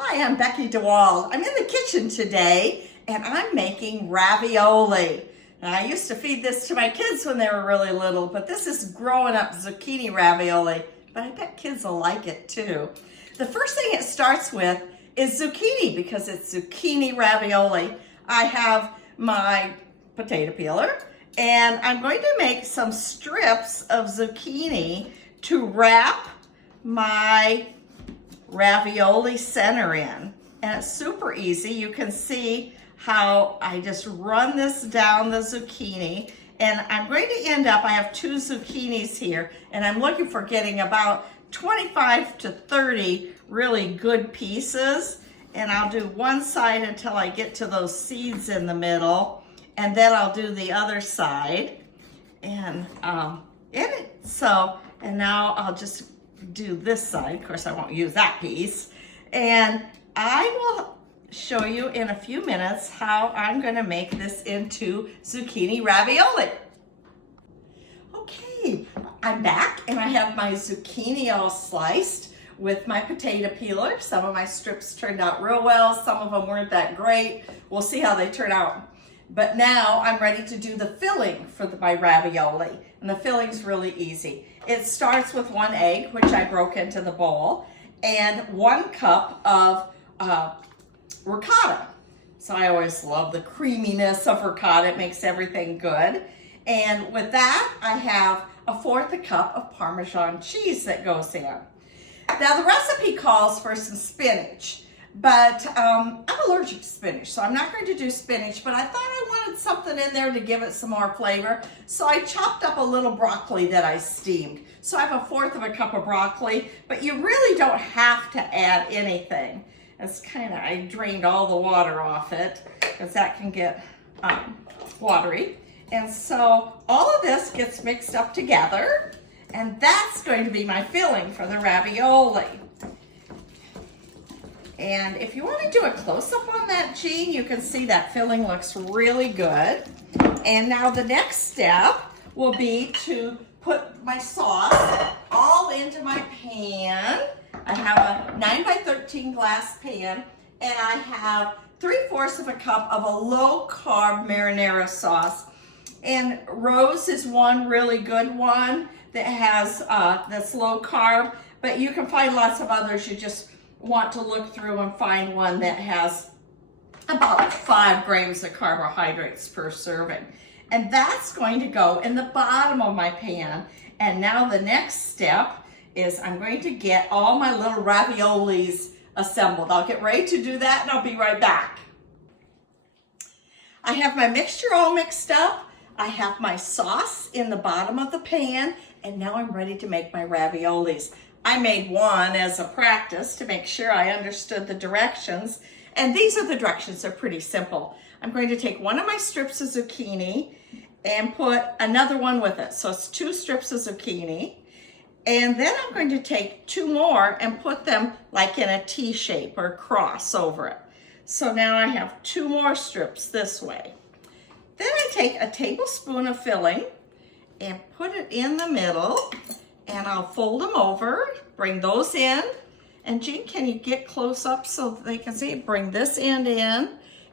Hi, I'm Becky DeWald. I'm in the kitchen today and I'm making ravioli. Now, I used to feed this to my kids when they were really little, but this is growing up zucchini ravioli, but I bet kids will like it too. The first thing it starts with is zucchini because it's zucchini ravioli. I have my potato peeler and I'm going to make some strips of zucchini to wrap my ravioli center in. And it's super easy. You can see how I just run this down the zucchini, and I'm going to end up, I have 2 zucchinis here, and I'm looking for getting about 25 to 30 really good pieces. And I'll do one side until I get to those seeds in the middle, and then I'll do the other side. And and now I'll just do this side. Of course, I won't use that piece. And I will show you in a few minutes how I'm going to make this into zucchini ravioli. Okay, I'm back and I have my zucchini all sliced with my potato peeler. Some of my strips turned out real well. Some of them weren't that great. We'll see how they turn out. But now I'm ready to do the filling for my ravioli. And the filling's really easy. It starts with 1 egg, which I broke into the bowl, and 1 cup of ricotta. So I always love the creaminess of ricotta. It makes everything good. And with that, I have 1/4 cup of Parmesan cheese that goes in. Now the recipe calls for some spinach, but I'm allergic to spinach, so I'm not going to do spinach, but I thought I wanted something in there to give it some more flavor. So I chopped up a little broccoli that I steamed. So I have 1/4 cup of broccoli, but you really don't have to add anything. It's I drained all the water off it, because that can get watery. And so all of this gets mixed up together, and that's going to be my filling for the ravioli. And if you want to do a close-up on that, Jean, you can see that filling looks really good. And now the next step will be to put my sauce all into my pan. I have a 9 by 13 glass pan, and I have 3/4 cup of a low-carb marinara sauce. And Rose is one really good one that has that's low-carb, but you can find lots of others. You just want to look through and find one that has about 5 grams of carbohydrates per serving. And that's going to go in the bottom of my pan. And now the next step is I'm going to get all my little raviolis assembled. I'll get ready to do that and I'll be right back. I have my mixture all mixed up. I have my sauce in the bottom of the pan, and now I'm ready to make my raviolis. I made one as a practice to make sure I understood the directions, and these are the directions. They're pretty simple. I'm going to take one of my strips of zucchini and put another one with it. So it's 2 strips of zucchini, and then I'm going to take 2 more and put them like in a T shape or cross over it. So now I have 2 more strips this way. Then I take a tablespoon of filling and put it in the middle, and I'll fold them over, bring those in. And Jean, can you get close up so they can see? Bring this end in.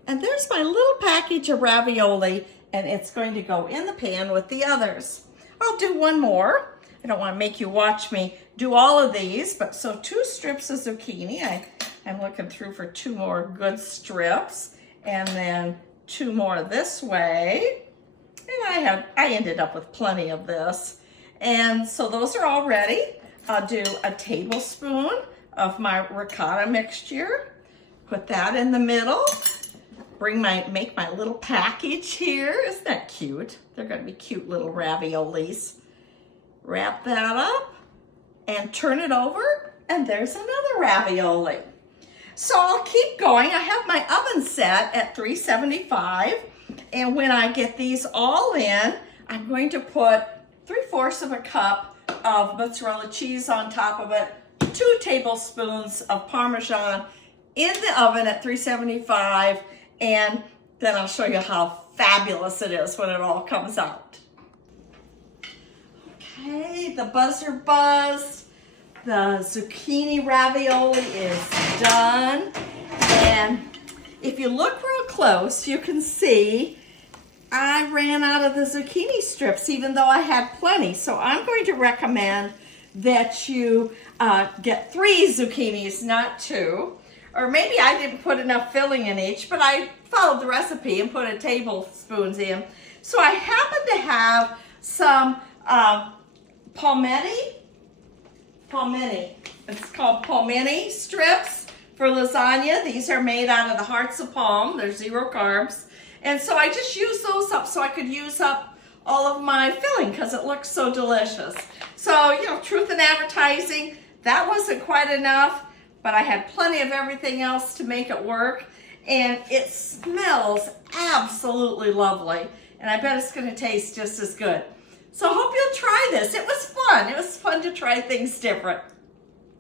And there's my little package of ravioli, and it's going to go in the pan with the others. I'll do one more. I don't want to make you watch me do all of these, but so 2 strips of zucchini. I'm looking through for 2 more good strips, and then 2 more this way. And I ended up with plenty of this. And so those are all ready. I'll do a tablespoon of my ricotta mixture. Put that in the middle. Make my little package here. Isn't that cute? They're going to be cute little raviolis. Wrap that up and turn it over, and there's another ravioli. So I'll keep going. I have my oven set at 375, and when I get these all in, I'm going to put 3/4 cup of mozzarella cheese on top of it, 2 tablespoons of Parmesan in the oven at 375, and then I'll show you how fabulous it is when it all comes out. Okay, the buzzer buzzed. The zucchini ravioli is done. And if you look real close, you can see I ran out of the zucchini strips, even though I had plenty. So I'm going to recommend that you get 3 zucchinis, not 2. Or maybe I didn't put enough filling in each, but I followed the recipe and put a tablespoons in. So I happen to have some palmetti. It's called palmetti strips for lasagna. These are made out of the hearts of palm. They're 0 carbs. And so I just used those up so I could use up all of my filling because it looks so delicious. So, you know, truth in advertising, that wasn't quite enough, but I had plenty of everything else to make it work. And it smells absolutely lovely. And I bet it's going to taste just as good. So I hope you'll try this. It was fun. It was fun to try things different.